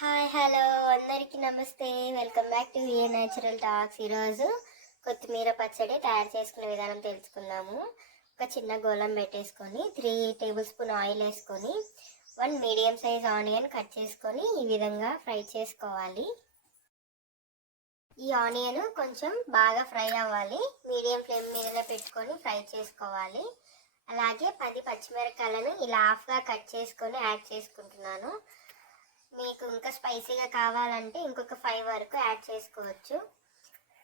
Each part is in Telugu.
హాయ్ హలో అందరికీ నమస్తే. Welcome back to a natural talks. ఈరోజు కొత్తిమీర పచ్చడి తయారు చేసుకునే విధానం తెలుసుకుందాము. ఒక చిన్న గోళం పెట్టేసుకొని 3 టేబుల్ స్పూన్ ఆయిల్ వేసుకొని 1 మీడియం సైజ్ ఆనియన్ కట్ చేసుకొని ఈ విధంగా ఫ్రై చేసుకోవాలి. ఈ ఆనియన్ కొంచెం బాగా ఫ్రై అవ్వాలి. మీడియం ఫ్లేమ్ మీదనే పెట్టుకొని ఫ్రై చేసుకోవాలి. అలాగే 10 పచ్చిమిరపకాయలను ఇలా హాఫ్గా కట్ చేసుకొని యాడ్ చేసుకుంటున్నాను. మీకు ఇంకా స్పైసీగా కావాలంటే ఇంకొక 5 వరకు యాడ్ చేసుకోవచ్చు.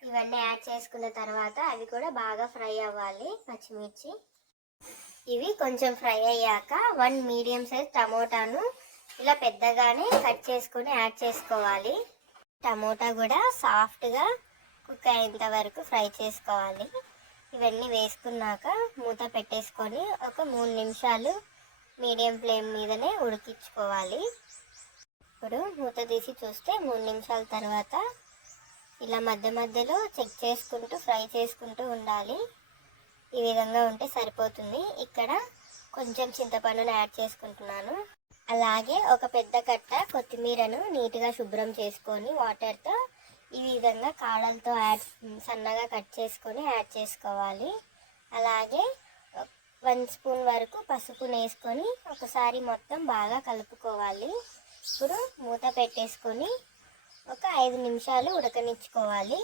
ఇవన్నీ యాడ్ చేసుకున్న తర్వాత అవి కూడా బాగా ఫ్రై అవ్వాలి. పచ్చిమిర్చి ఇవి కొంచెం ఫ్రై అయ్యాక 1 మీడియం సైజ్ టమోటాను ఇలా పెద్దగానే కట్ చేసుకొని యాడ్ చేసుకోవాలి. టమోటా కూడా సాఫ్ట్గా కుక్ అయ్యేంత వరకు ఫ్రై చేసుకోవాలి. ఇవన్నీ వేసుకున్నాక మూత పెట్టేసుకొని ఒక 3 నిమిషాలు మీడియం ఫ్లేమ్ మీదనే ఉడికించుకోవాలి. ఇప్పుడు మూత తీసి చూస్తే 3 నిమిషాల తర్వాత ఇలా మధ్య మధ్యలో చెక్ చేసుకుంటూ ఫ్రై చేసుకుంటూ ఉండాలి. ఈ విధంగా ఉంటే సరిపోతుంది. ఇక్కడ కొంచెం చింతపండును యాడ్ చేసుకుంటున్నాను. అలాగే ఒక పెద్ద కట్ట కొత్తిమీరను నీట్గా శుభ్రం చేసుకొని వాటర్తో ఈ విధంగా కాడలతో సన్నగా కట్ చేసుకొని యాడ్ చేసుకోవాలి. అలాగే 1 స్పూన్ వరకు పసుపును వేసుకొని ఒకసారి మొత్తం బాగా కలుపుకోవాలి. ఇప్పుడు మూత పెట్టేసుకొని ఒక 5 నిమిషాలు ఉడకనిచ్చుకోవాలి.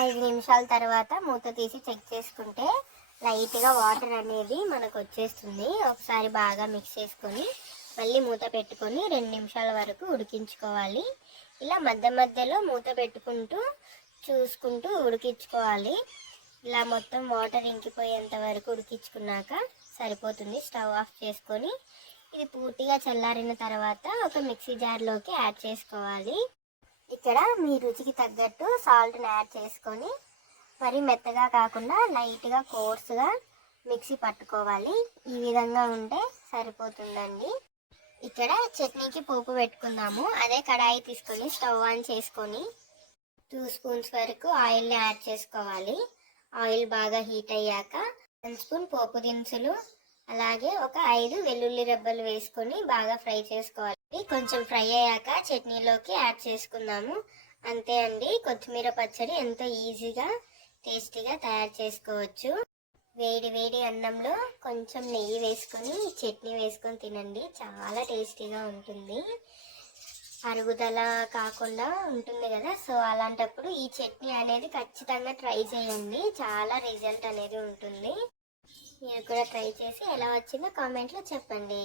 5 నిమిషాల తర్వాత మూత తీసి చెక్ చేసుకుంటే లైట్గా వాటర్ అనేది మనకు వచ్చేస్తుంది. ఒకసారి బాగా మిక్స్ చేసుకొని మళ్ళీ మూత పెట్టుకొని 2 నిమిషాల వరకు ఉడికించుకోవాలి. ఇలా మధ్య మధ్యలో మూత పెట్టుకుంటూ చూసుకుంటూ ఉడికించుకోవాలి. ఇలా మొత్తం వాటర్ ఇంకిపోయేంత వరకు ఉడికించుకున్నాక సరిపోతుంది. స్టవ్ ఆఫ్ చేసుకొని ఇది పూర్తిగా చల్లారిన తర్వాత ఒక మిక్సీ జార్లోకి యాడ్ చేసుకోవాలి. ఇక్కడ మీ రుచికి తగ్గట్టు సాల్ట్ని యాడ్ చేసుకొని మరి మెత్తగా కాకుండా లైట్గా కోర్స్గా మిక్సీ పట్టుకోవాలి. ఈ విధంగా ఉంటే సరిపోతుందండి. ఇక్కడ చట్నీకి పోపు పెట్టుకుందాము. అదే కడాయి తీసుకొని స్టవ్ ఆన్ చేసుకొని 2 స్పూన్స్ వరకు ఆయిల్ని యాడ్ చేసుకోవాలి. ఆయిల్ బాగా హీట్ అయ్యాక 1 స్పూన్ పోపు దినుసులు అలాగే ఒక 5 వెల్లుల్లి రెబ్బలు వేసుకొని బాగా ఫ్రై చేసుకోవాలి. కొంచెం ఫ్రై అయ్యాక చట్నీలోకి యాడ్ చేసుకుందాము. అంతే అండి, కొత్తిమీర పచ్చడి ఎంతో ఈజీగా టేస్టీగా తయారు చేసుకోవచ్చు. వేడి వేడి అన్నంలో కొంచెం నెయ్యి వేసుకొని చట్నీ వేసుకొని తినండి. చాలా టేస్టీగా ఉంటుంది. అరుగుదల కాకుండా ఉంటుంది కదా, సో అలాంటప్పుడు ఈ చట్నీ అనేది ఖచ్చితంగా ట్రై చేయండి. చాలా రిజల్ట్ అనేది ఉంటుంది. మీరు కూడా ట్రై చేసి ఎలా వచ్చిందో కామెంట్లో చెప్పండి.